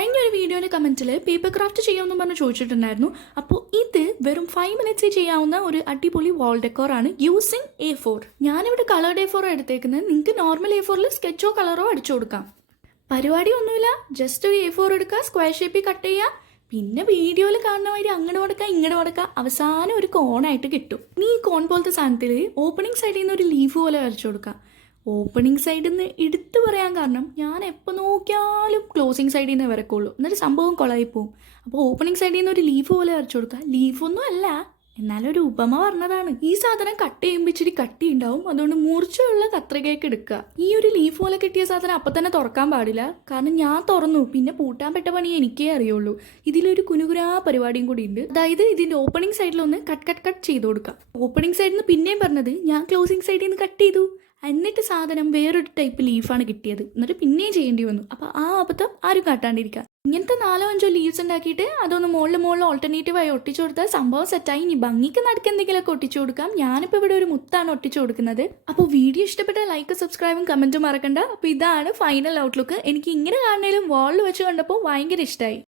കഴിഞ്ഞൊരു വീഡിയോയുടെ കമൻറ്റിൽ പേപ്പർ ക്രാഫ്റ്റ് ചെയ്യാമെന്ന് പറഞ്ഞ് ചോദിച്ചിട്ടുണ്ടായിരുന്നു. അപ്പോൾ ഇത് വെറും 5 മിനിറ്റ്സിൽ ചെയ്യാവുന്ന ഒരു അടിപൊളി വാൾ ഡെക്കോറാണ് യൂസിങ് A4. ഞാനിവിടെ കളർഡ് A4 എടുത്തേക്കുന്നത്. നിങ്ങൾക്ക് നോർമൽ A4ൽ സ്കെച്ചോ കളറോ അടിച്ചു കൊടുക്കാം. പരിപാടി ഒന്നുമില്ല, ജസ്റ്റ് ഒരു A4 എടുക്കുക, സ്ക്വയർ ഷേപ്പിൽ കട്ട് ചെയ്യുക, പിന്നെ വീഡിയോയിൽ കാണുന്ന മാതിരി അങ്ങോട്ട് കൊടുക്കുക ഇങ്ങോട്ട് കൊടുക്കുക, അവസാനം ഒരു കോണായിട്ട് കിട്ടും. ഇനി ഈ കോൺ പോലത്തെ സാധനത്തിൽ ഓപ്പണിംഗ് സൈഡിൽ നിന്ന് ഒരു ലീഫ് പോലെ വരച്ചു കൊടുക്കുക. ഓപ്പണിംഗ് സൈഡിൽ നിന്ന് എടുത്തു പറയാൻ കാരണം ഞാൻ എപ്പോൾ നോക്കിയാലും ക്ലോസിങ് സൈഡിൽ നിന്ന് വരക്കുള്ളൂ, എന്നിട്ട് സംഭവം കൊളായിപ്പോവും. അപ്പോൾ ഓപ്പണിംഗ് സൈഡിൽ നിന്ന് ഒരു ലീഫ് പോലെ വരച്ചു കൊടുക്കുക. ലീഫൊന്നും അല്ല, എന്നാലും ഒരു ഉപമ പറഞ്ഞതാണ്. ഈ സാധനം കട്ട് ചെയ്യുമ്പോൾ ഇച്ചിരി കട്ടി ഉണ്ടാവും, അതുകൊണ്ട് മൂർച്ചയുള്ള കത്രികയൊക്കെ എടുക്കുക. ഈ ഒരു ലീഫ് പോലെ കിട്ടിയ സാധനം അപ്പം തന്നെ തുറക്കാൻ പാടില്ല, കാരണം ഞാൻ തുറന്നു പിന്നെ പൂട്ടാൻ പെട്ട പണി എനിക്കേ അറിയുള്ളൂ. ഇതിലൊരു കുനുകുനാ പരിപാടിയും കൂടി ഉണ്ട്. അതായത് ഇതിൻ്റെ ഓപ്പണിംഗ് സൈഡിലൊന്ന് കട്ട് ചെയ്ത് കൊടുക്കുക. ഓപ്പണിംഗ് സൈഡിൽ നിന്ന് പിന്നെയും പറഞ്ഞത് ഞാൻ ക്ലോസിംഗ് സൈഡിൽ നിന്ന് കട്ട് ചെയ്തു, എന്നിട്ട് സാധനം വേറൊരു ടൈപ്പ് ലീഫാണ് കിട്ടിയത്, എന്നിട്ട് പിന്നെയും ചെയ്യേണ്ടി വന്നു. അപ്പോൾ ആ അബദ്ധം ആരും കാട്ടാണ്ടിരിക്കുക. ഇങ്ങനത്തെ 4-5 ലീവ്സ് ഉണ്ടാക്കിയിട്ട് അതൊന്ന് മുകളിൽ ഓൾട്ടർനേറ്റീവായി ഒട്ടിച്ചു കൊടുത്താൽ സംഭവം സെറ്റായി. ഇനി ഭംഗിക്ക് നടക്ക് എന്തെങ്കിലുമൊക്കെ ഒട്ടിച്ചു കൊടുക്കാം. ഞാനിപ്പോൾ ഇവിടെ ഒരു മുത്താണ് ഒട്ടിച്ചു കൊടുക്കുന്നത്. അപ്പോൾ വീഡിയോ ഇഷ്ടപ്പെട്ട ലൈക്ക്, സബ്സ്ക്രൈബും കമൻറ്റും മറക്കണ്ട. അപ്പോൾ ഇതാണ് ഫൈനൽ ഔട്ട്ലുക്ക്. എനിക്ക് ഇങ്ങനെ കാണുന്നതിലും വാളിൽ വെച്ച് കണ്ടപ്പോൾ ഭയങ്കര ഇഷ്ടമായി.